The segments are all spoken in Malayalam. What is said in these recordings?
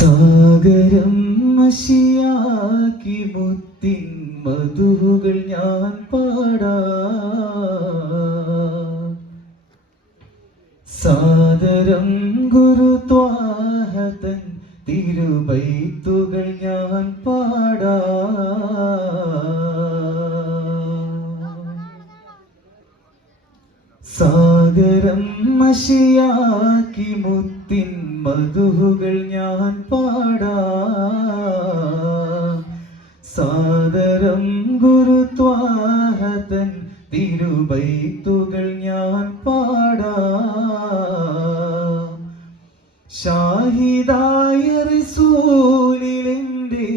സാഗരം മഷിയാക്കി മുത്തിൻ മധുകൾ ഞാൻ പാടാ സാദരം ഗുരുത്വാഹതൻ തിരുബൈത്തുകൾ ഞാൻ പാടാ സാഗരം മഷിയാക്കി മുത്തിൻ മധുകൾ ഞാൻ പാടാ സാദരം ഗുരുത്വാഹതൻ തിരുബൈത്തുകൾ ഞാൻ പാടാ ഷാഹിദായ റസൂലിന്റെ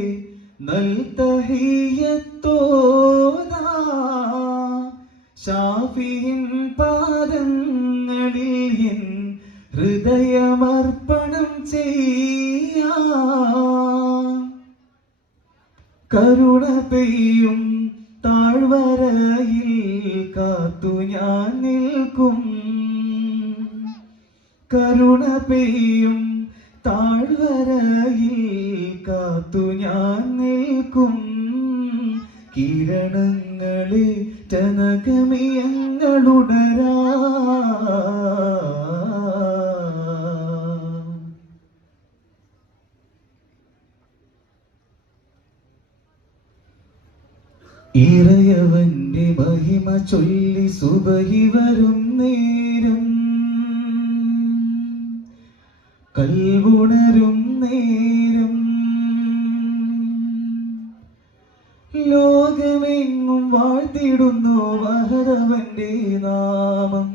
നൽതഹിയത്തോദാ ഷാഫിയിൻ പാദങ്ങളിൽ എൻ ഹൃദയമർപ്പണം ചെയ്യാം കരുണ പെയ്യും താഴ്വരയിൽ കാത്തു ഞാൻ നിൽക്കും കരുണ പെയ്യും താഴ്വരയിൽ കാത്തു ഞാൻ നിൽക്കും കിരണങ്ങളെ ജനകമിയങ്ങളുടരാ ഇറയവന്റെ മഹിമ ചൊല്ലി സുബഹി വരും നേരം കൽവുണരും നേരം ലോകമെങ്ങും വാഴ്ത്തിടുന്നു വഹദവന്റെ നാമം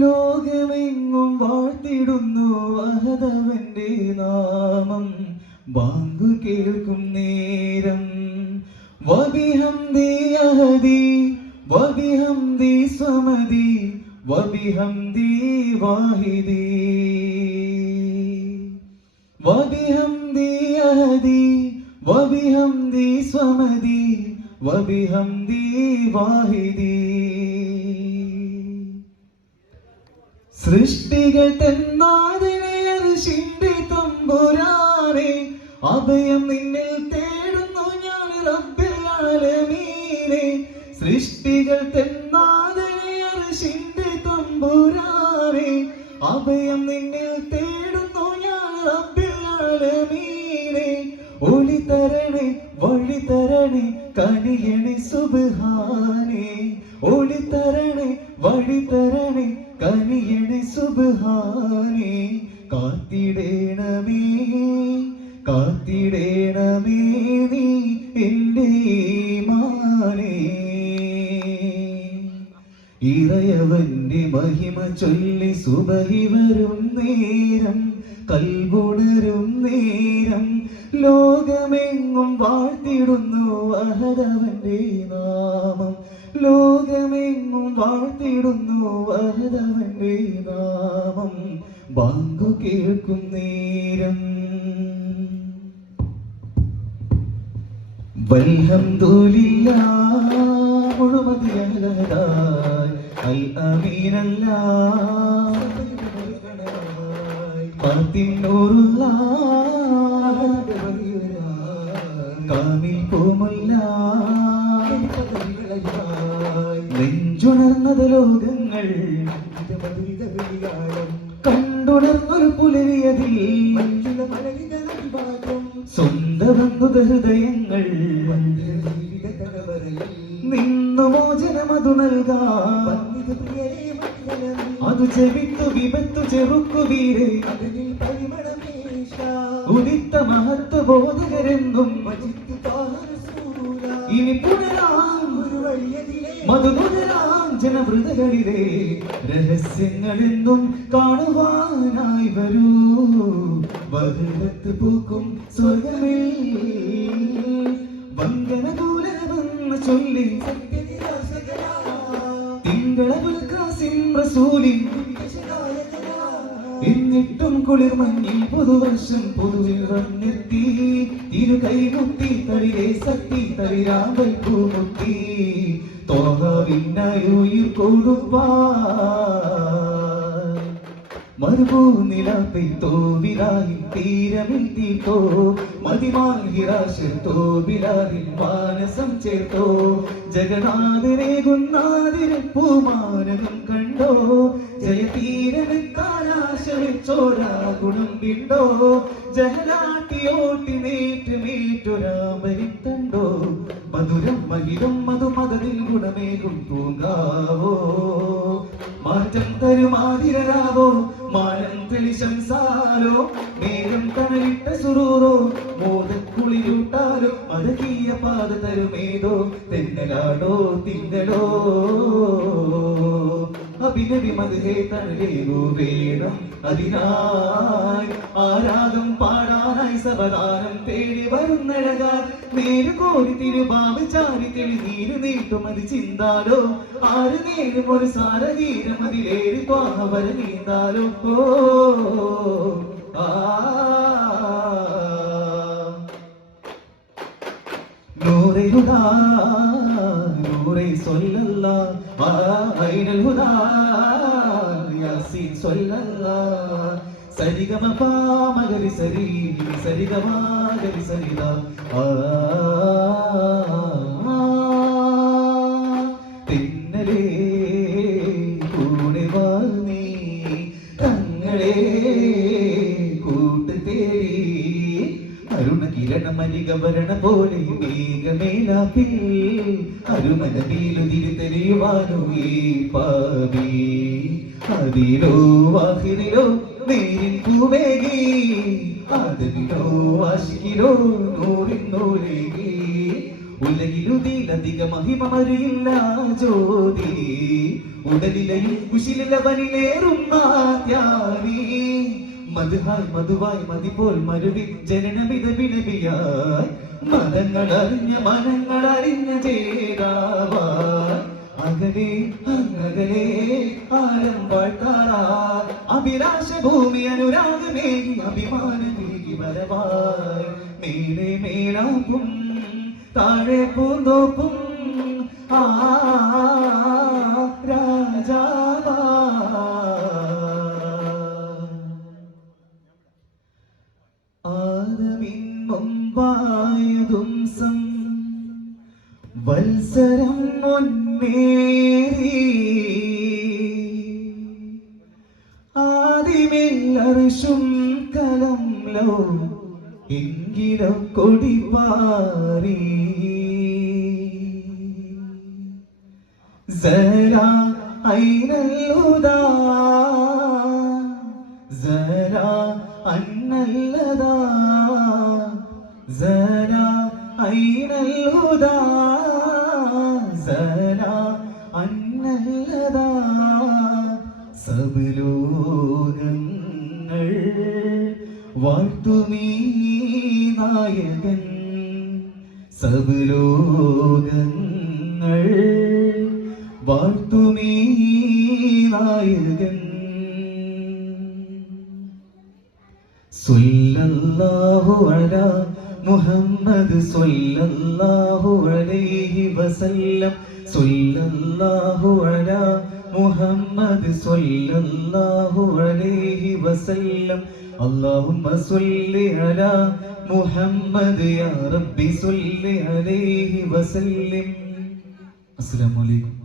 ലോകമെങ്ങും വാഴ്ത്തിടുന്നു വഹദവന്റെ നാമം ബാങ്കു കേൾക്കും നേരം വബിഹംദി അഹദി വബിഹംദി സ്വമദി വബിഹംദി വാഹിദി വബിഹംദി അഹദി വബിഹംദി സ്വമദി വബിഹംദി വാഹിദി സൃഷ്ടികൾ തന്നാദിനെ അർശിന്റെ തമ്പുരാനെ അഭയം നിന്നിൽ തേടുന്നു ഞാൻ റബ്ബിൽ ആലമീനെ സൃഷ്ടികൾ തന്നാദിനെ അർശിന്റെ തമ്പുരാനെ അഭയം നിന്നിൽ തേടുന്നു ഞാൻ റബ്ബിൽ ആലമീനെ ഒളി തരണേ വഴി തരണേ കനിയണേ സുബ്ഹാനേ ഒളി തരണേ വഴി തരണേ കനിയണേ സുബ്ഹാനേ കാത്തിടേണമേ കാത്തിടേണമേ നീ എൻ്റെ ഈമാനേ ഇറയവന്റെ മഹിമ ചൊല്ലി സുബഹി വരും നേരം കൽവുണരും നേരം ലോകമെങ്ങും വാഴ്ത്തിടുന്നു വഹദവന്റെ നാമം ലോകമെങ്ങും വാഴ്ത്തിടുന്നു വഹദവന്റെ നാമം ബാങ്കു കേൾക്കും നേരം വൽഹംദുലില്ലാഹ് മുഴുമതിയല്ലാഹ് അൽ അമീനല്ലാഹ് ഫാത്തിൻ നൂറുല്ലാഹ് കാമിൽ കോമുല്ലാഹ് നെഞ്ചുണർന്നത് ലോകങ്ങൾ കണ്ടുണർന്നൊരു പുലരിയതിൽ സ്വന്തബന്ധുത ഹൃദയങ്ങൾ നിന്നു മോചനമതു നൽകാൻ അതു ചെവിത്തു വിപത്തു ചെറുക്കുവീരെ ഉദിത്ത മഹത്വ ബോധകരെന്നും ഇനി പുനരാം മധുനുതരാം ജനവൃതകളിലെ രഹസ്യങ്ങളെന്നും കാണുവാനായി വരൂ വഹദത്ത് പൂക്കും സ്വർഗമേ വങ്കനകൂലമെന്ന് ചൊല്ലി തിങ്കളവുൽ കാസിം റസൂലിൻ എന്നിട്ടും കുളിർമഞ്ഞിൽ പുതുവർഷം പുതുവിൽ വന്നെത്തി ഇരു കൈമുട്ടി തളിരെ സത്തി തളിരാമ്പൽ പൂമുട്ടി തോഹാവിനായി ഉയിർ കൊടുപ്പാ മരുഭൂനില പെയ്തോ വിലായി തീരമിൽ തീർത്തോ മതിമാർത്തോ വിലാവിൽ മാനസം ചേർത്തോ ജഗന്നാഥനെ ഗുന്നാതിരെ പൂമാനകം കണ്ടോ ജയതീരമെത്താനാശ വെച്ചോരാ ഗുണം വിണ്ടോ ജഹലാട്ടിയോട്ടി മേറ്റൊരാമരിത്തണ്ടോ മധുരം മഹിതം മധുമതനിൽ ഗുണമേകും പൂങ്കാവോ മാറ്റം തരുമാതിരാവോ മാനം തെളിശംസാലോ മേഘം തണലിട്ട സുറൂറോ മോദക്കുളിരൂട്ടാലോ മതകീയ പാത തരുമേതോ തെന്നലാടോ തിന്നലോ അഭിനവി മധുഹേ തണലേകോ വേണം അതിനായി ആരാഗം പാടാനായി സവധാനം തേടി വരുന്നഴകാൻ നേര് കോരി തിരുഭാവി ചാരി തെളി നീര് നീട്ടും അത് ചിന്താലോ ആര് നേരും ഒരു സാരതീരം അതിലേറി ത്വാഹവര നീന്താലോ നൂറേ ഹുദാ നൂറേ സ്വല്ലല്ലാഹ് ഐനൽ ഹുദാ യാസീൻ സ്വല്ലല്ലാഹ് സരിഗമപ മഗരി സരി സരിഗമ ഗരി സരിദ തിന്നലേ കൂടെ വാങ്ങി തങ്ങളെ കൂട്ട് തേടി അരുണ കിരണമരികവരണ പോലെ മേഘമേലാപ്പിൽ അരുമന വീലുതിരിതെളിയുവാനോ ഈ പാവി അതിലോ വാഹിരിലോ നേരിൻ പൂവേകി അതിലോ വാശിക്കിലോ നൂറിൻ നൂലേകി ഉലകിലുതിലധിക മഹിമറിയില്ല ജ്യോതി ഉടലിലയും കുശിലവനിലേറും മാത്യാവി മധുഹായി മധുവായി മതിപോൽ മരുവി ജനനമിത വിനവിയായി മനങ്ങളറിഞ്ഞ ചേരാവായി അകലെ അങ്ങകലെ ആരം വാഴ്ത്താറാ അഭിലാഷ ഭൂമി അനുരാഗമേകി അഭിമാനമേകി വരവായി മേലെ മേലാപ്പും താഴെ പൂന്തോപ്പും രാജാവാ ആദമിൻ മുമ്പായതും സം വത്സരം മുന്നേറി ആദിമിൽ അർശും കലംലോ എങ്കിലും കൊടിപാറി സരാ ഐനൽ ഹുദാ സരാ അന്നല്ലദാ സരാ ഐനൽ ഹുദാ സരാ അന്നല്ലദാ സബലോകങ്ങൾ വാഴ്ത്തുമീ നായകൻ സബലോകങ്ങൾ വാഴ്ത്തുമീ നായകൻ സ്വല്ലല്ലാഹു അലാ മുഹമ്മദ് സ്വല്ലല്ലാഹു അലൈഹി വസല്ലം സ്വല്ലല്ലാഹു അലാ മുഹമ്മദ് സ്വല്ലല്ലാഹു അലൈഹി വസല്ലം اللهم صل على محمد يا ربي صل عليه وسلم. السلام عليكم.